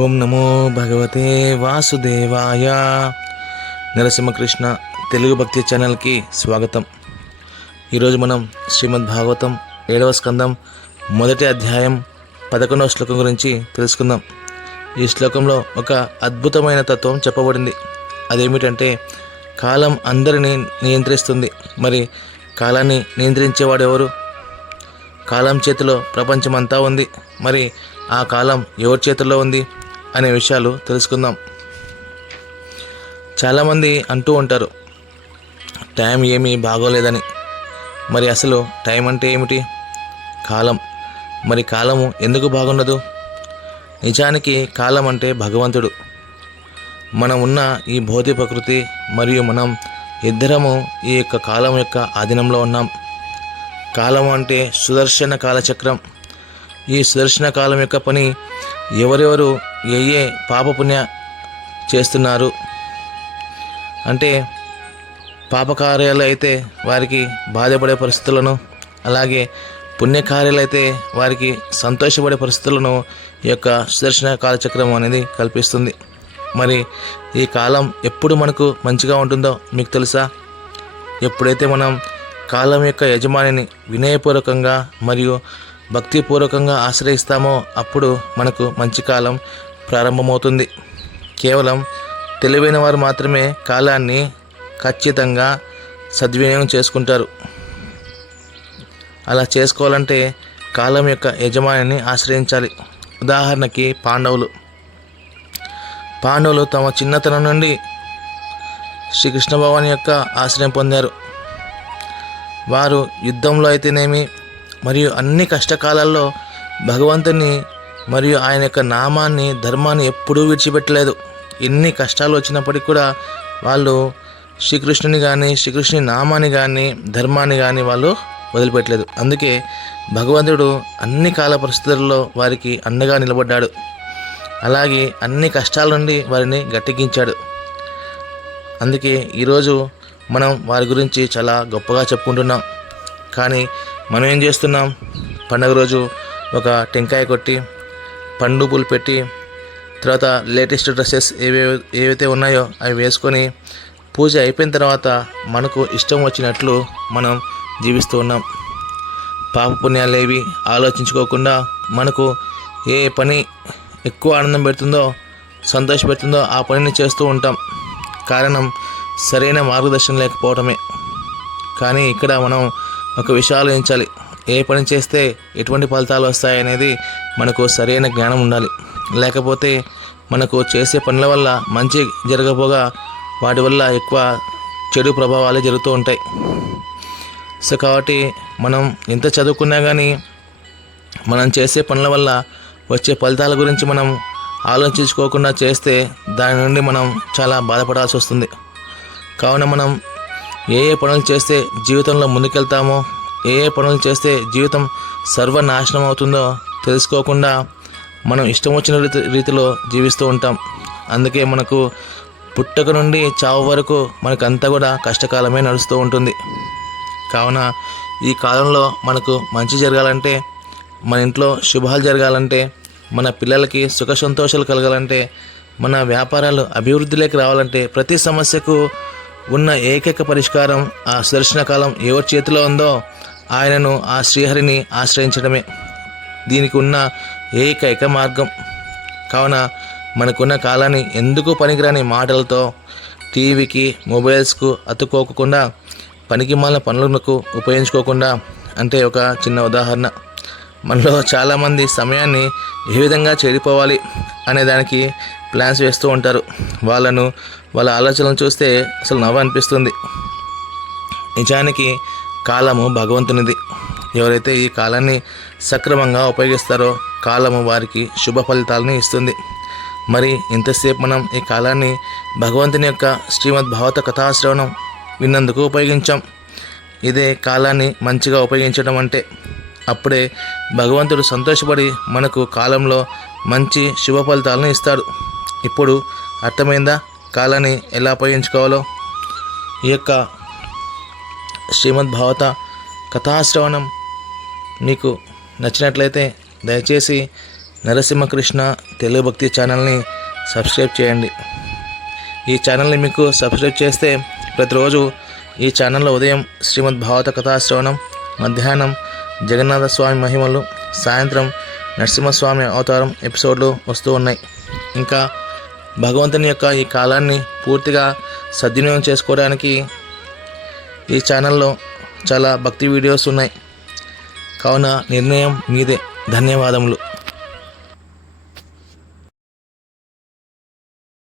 ఓం నమో భగవతే వాసుదేవాయ. నరసింహకృష్ణ తెలుగు భక్తి ఛానల్కి స్వాగతం. ఈరోజు మనం శ్రీమద్ భాగవతం 7వ స్కందం 1వ అధ్యాయం 11వ శ్లోకం గురించి తెలుసుకుందాం. ఈ శ్లోకంలో ఒక అద్భుతమైన తత్వం చెప్పబడింది. అదేమిటంటే కాలం అందరినీ నియంత్రిస్తుంది. మరి కాలాన్ని నియంత్రించేవాడు ఎవరు? కాలం చేతిలో ప్రపంచమంతా ఉంది. మరి ఆ కాలం ఎవరి చేతుల్లో ఉంది అనే విషయాలు తెలుసుకుందాం. చాలామంది అంటూ ఉంటారు టైం ఏమీ బాగోలేదని. మరి అసలు టైం అంటే ఏమిటి? కాలం. మరి కాలము ఎందుకు బాగుండదు? నిజానికి కాలం అంటే భగవంతుడు. మనం ఉన్న ఈ భౌతిక ప్రకృతి మరియు మనం ఇద్దరము ఈ యొక్క కాలం యొక్క ఆధీనంలో ఉన్నాం. కాలం అంటే సుదర్శన కాలచక్రం. ఈ సుదర్శన కాలం యొక్క పని ఎవరెవరు ఏ పాపపుణ్య చేస్తున్నారు అంటే పాపకార్యాలు అయితే వారికి బాధపడే పరిస్థితులను, అలాగే పుణ్యకార్యాలు అయితే వారికి సంతోషపడే పరిస్థితులను ఈ యొక్క సుదర్శన కాలచక్రం అనేది కల్పిస్తుంది. మరి ఈ కాలం ఎప్పుడు మనకు మంచిగా ఉంటుందో మీకు తెలుసా? ఎప్పుడైతే మనం కాలం యొక్క యజమానిని వినయపూర్వకంగా మరియు భక్తిపూర్వకంగా ఆశ్రయిస్తామో అప్పుడు మనకు మంచి కాలం ప్రారంభమవుతుంది. కేవలం తెలివైన వారు మాత్రమే కాలాన్ని ఖచ్చితంగా సద్వినియోగం చేసుకుంటారు. అలా చేసుకోవాలంటే కాలం యొక్క యజమానిని ఆశ్రయించాలి. ఉదాహరణకి పాండవులు తమ చిన్నతనం నుండి శ్రీకృష్ణ భగవాన్ యొక్క ఆశ్రయం పొందారు. వారు యుద్ధంలో అయితేనేమి మరియు అన్ని కష్టకాలాల్లో భగవంతుని మరియు ఆయన యొక్క నామాన్ని, ధర్మాన్ని ఎప్పుడూ విడిచిపెట్టలేదు. ఎన్ని కష్టాలు వచ్చినప్పటికీ కూడా వాళ్ళు శ్రీకృష్ణుని కానీ, శ్రీకృష్ణుని నామాన్ని కానీ, ధర్మాన్ని కానీ వాళ్ళు వదిలిపెట్టలేదు. అందుకే భగవంతుడు అన్ని కాల పరిస్థితుల్లో వారికి అండగా నిలబడ్డాడు. అలాగే అన్ని కష్టాల నుండి వారిని గట్టెక్కించాడు. అందుకే ఈరోజు మనం వారి గురించి చాలా గొప్పగా చెప్పుకుంటున్నాం. కానీ మనం ఏం చేస్తున్నాం? పండుగ రోజు ఒక టెంకాయ కొట్టి, పండు పూలు పెట్టి, తర్వాత లేటెస్ట్ డ్రెస్సెస్ ఏవైతే ఉన్నాయో అవి వేసుకొని పూజ అయిపోయిన తర్వాత మనకు ఇష్టం వచ్చినట్లు మనం జీవిస్తూ ఉన్నాం. పాపపుణ్యాలు ఏవి ఆలోచించుకోకుండా మనకు ఏ పని ఎక్కువ ఆనందం పెడుతుందో, సంతోష పెడుతుందో ఆ పనిని చేస్తూ ఉంటాం. కారణం సరైన మార్గదర్శనం లేకపోవడమే. కానీ ఇక్కడ మనం ఒక విషయం ఆలోచించాలి. ఏ పని చేస్తే ఎటువంటి ఫలితాలు వస్తాయనేది మనకు సరైన జ్ఞానం ఉండాలి. లేకపోతే మనకు చేసే పనుల వల్ల మంచి జరగపోగా వాటి వల్ల ఎక్కువ చెడు ప్రభావాలే జరుగుతూ ఉంటాయి. సో కాబట్టి మనం ఎంత చదువుకున్నా కానీ మనం చేసే పనుల వల్ల వచ్చే ఫలితాల గురించి మనం ఆలోచించుకోకుండా చేస్తే దాని నుండి మనం చాలా బాధపడాల్సి వస్తుంది. కావున మనం ఏ పనులు చేస్తే జీవితంలో ముందుకెళ్తామో, ఏ పనులు చేస్తే జీవితం సర్వనాశనం అవుతుందో తెలుసుకోకుండా మనం ఇష్టం వచ్చిన రీతిలో జీవిస్తూ ఉంటాం. అందుకే మనకు పుట్టక నుండి చావు వరకు మనకంతా కూడా కష్టకాలమే నడుస్తూ ఉంటుంది. కావున ఈ కాలంలో మనకు మంచి జరగాలంటే, మన ఇంట్లో శుభాలు జరగాలంటే, మన పిల్లలకి సుఖ సంతోషాలు కలగాలంటే, మన వ్యాపారాలు అభివృద్ధిలోకి రావాలంటే, ప్రతి సమస్యకు ఉన్న ఏకైక పరిష్కారం ఆ సుదర్శన కాలం ఎవరి చేతిలో ఉందో ఆయనను, ఆ శ్రీహరిని ఆశ్రయించడమే దీనికి ఉన్న ఏకైక మార్గం. కావున మనకున్న కాలాన్ని ఎందుకు పనికిరాని మాటలతో, టీవీకి, మొబైల్స్కు అతుక్కోకుండా, పనికి మాలిన పనులకు ఉపయోగించుకోకుండా, అంటే ఒక చిన్న ఉదాహరణ, మనలో చాలామంది సమయాన్ని ఏ విధంగా చెడిపోవాలి అనే దానికి ప్లాన్స్ వేస్తూ ఉంటారు. వాళ్ళ ఆలోచనలు చూస్తే అసలు నవ్వు అనిపిస్తుంది. నిజానికి కాలము భగవంతునిది. ఎవరైతే ఈ కాలాన్ని సక్రమంగా ఉపయోగిస్తారో కాలము వారికి శుభ ఫలితాలని ఇస్తుంది. మరి ఇంతసేపు మనం ఈ కాలాన్ని భగవంతుని యొక్క శ్రీమద్ భాగవత కథాశ్రవణం విన్నందుకు ఉపయోగించాం. ఇదే కాలాన్ని మంచిగా ఉపయోగించడం అంటే. అప్పుడే భగవంతుడు సంతోషపడి మనకు కాలంలో మంచి శుభ ఫలితాలను ఇస్తాడు. ఇప్పుడు అర్థమైందా కాలాన్ని ఎలా ఉపయోగించుకోవాలో? ఈ యొక్క శ్రీమద్ భాగవత కథాశ్రవణం మీకు నచ్చినట్లయితే దయచేసి నరసింహకృష్ణ తెలుగు భక్తి ఛానల్ని సబ్స్క్రైబ్ చేయండి. ఈ ఛానల్ని మీకు సబ్స్క్రైబ్ చేస్తే ప్రతిరోజు ఈ ఛానల్లో ఉదయం శ్రీమద్ భాగవత కథాశ్రవణం, మధ్యాహ్నం జగన్నాథ స్వామి మహిమలు, సాయంత్రం నరసింహస్వామి అవతారం ఎపిసోడ్లు వస్తూ ఉన్నాయి. ఇంకా భగవంతుని యొక్క ఈ కాలాన్ని పూర్తిగా సద్వినియోగం చేసుకోవడానికి ఈ ఛానల్లో చాలా భక్తి వీడియోస్ ఉన్నాయి. కావున నిర్ణయం మీదే. ధన్యవాదములు.